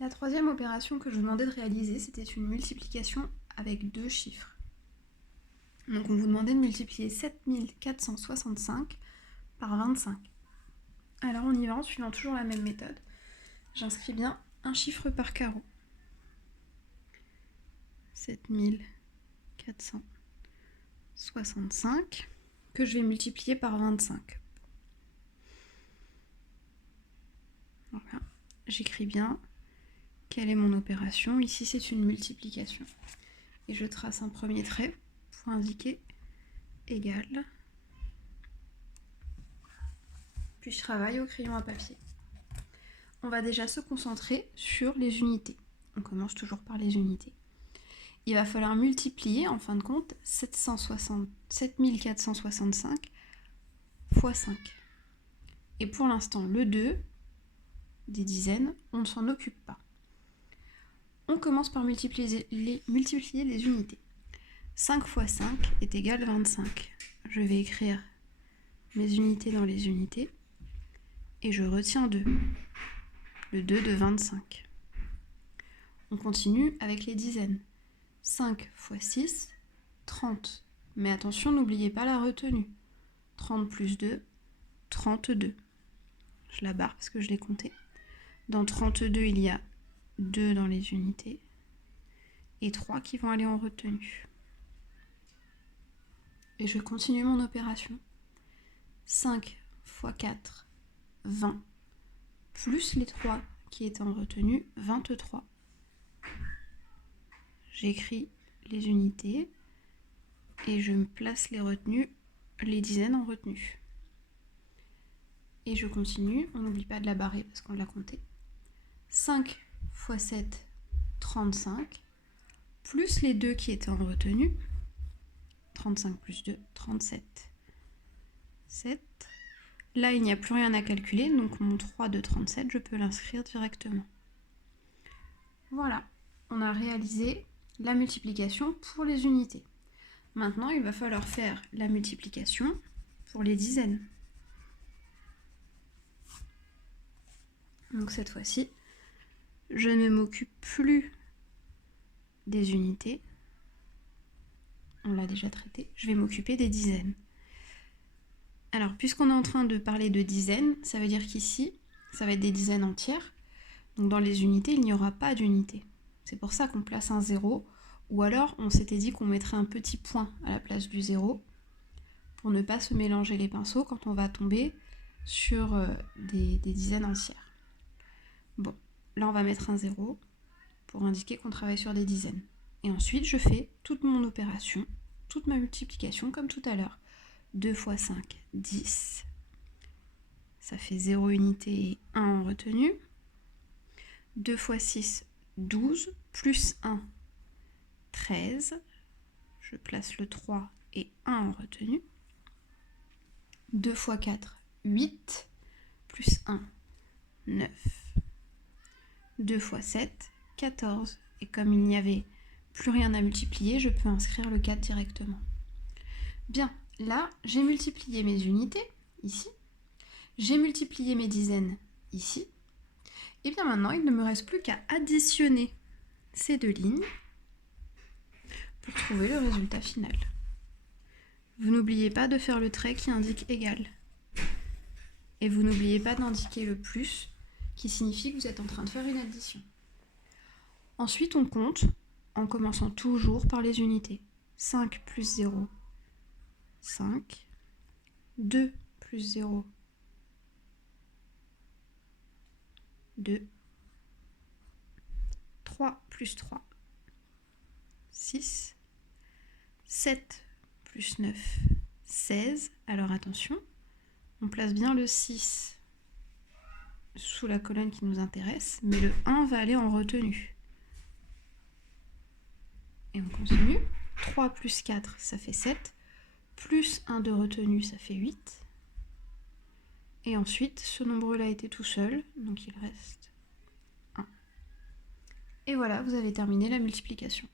La troisième opération que je vous demandais de réaliser, c'était une multiplication avec deux chiffres. Donc on vous demandait de multiplier 7465 par 25. Alors on y va en suivant toujours la même méthode. J'inscris bien un chiffre par carreau. 7465 que je vais multiplier par 25. Voilà, j'écris bien quelle est mon opération. Ici c'est une multiplication. Et je trace un premier trait pour indiquer égal. Puis je travaille au crayon à papier. On va déjà se concentrer sur les unités. On commence toujours par les unités. Il va falloir multiplier, en fin de compte, 7465 fois 5. Et pour l'instant, le 2 des dizaines, on ne s'en occupe pas. On commence par multiplier les unités. 5 fois 5 est égal à 25. Je vais écrire mes unités dans les unités. Et je retiens 2. Le 2 de 25. On continue avec les dizaines. 5 fois 6, 30. Mais attention, n'oubliez pas la retenue. 30 plus 2, 32. Je la barre parce que je l'ai compté. Dans 32, il y a 2 dans les unités et 3 qui vont aller en retenue. Et je continue mon opération. 5 fois 4, 20. Plus les 3 qui étaient en retenue, 23. J'écris les unités et je me place les retenues, les dizaines en retenue. Et je continue, on n'oublie pas de la barrer parce qu'on l'a compté. 5 fois 7, 35, plus les 2 qui étaient en retenue, 35 plus 2, 37. 7. Là, il n'y a plus rien à calculer, donc mon 3 de 37, je peux l'inscrire directement. Voilà, on a réalisé la multiplication pour les unités. Maintenant, il va falloir faire la multiplication pour les dizaines. Donc cette fois-ci, je ne m'occupe plus des unités. On l'a déjà traité. Je vais m'occuper des dizaines. Alors, puisqu'on est en train de parler de dizaines, ça veut dire qu'ici, ça va être des dizaines entières. Donc dans les unités, il n'y aura pas d'unité. C'est pour ça qu'on place un 0. Ou alors, on s'était dit qu'on mettrait un petit point à la place du 0 pour ne pas se mélanger les pinceaux quand on va tomber sur des dizaines entières. Bon, là, on va mettre un 0 pour indiquer qu'on travaille sur des dizaines. Et ensuite, je fais toute mon opération, toute ma multiplication comme tout à l'heure. 2 fois 5, 10. Ça fait 0 unité et 1 en retenue. 2 fois 6, 12, plus 1, 13. Je place le 3 et 1 en retenue. 2 fois 4, 8, plus 1, 9. 2 fois 7, 14. Et comme il n'y avait plus rien à multiplier, je peux inscrire le 4 directement. Bien, là, j'ai multiplié mes unités, ici. J'ai multiplié mes dizaines, ici. Et bien maintenant, il ne me reste plus qu'à additionner ces deux lignes pour trouver le résultat final. Vous n'oubliez pas de faire le trait qui indique égal. Et vous n'oubliez pas d'indiquer le plus, qui signifie que vous êtes en train de faire une addition. Ensuite, on compte en commençant toujours par les unités. 5 plus 0, 5. 2 plus 0, 2. 3 plus 3, 6. 7 plus 9, 16. Alors attention, on place bien le 6 sous la colonne qui nous intéresse, mais le 1 va aller en retenue. Et on continue. 3 plus 4, ça fait 7. Plus 1 de retenue, ça fait 8. Et ensuite, ce nombre-là était tout seul, donc il reste 1. Et voilà, vous avez terminé la multiplication.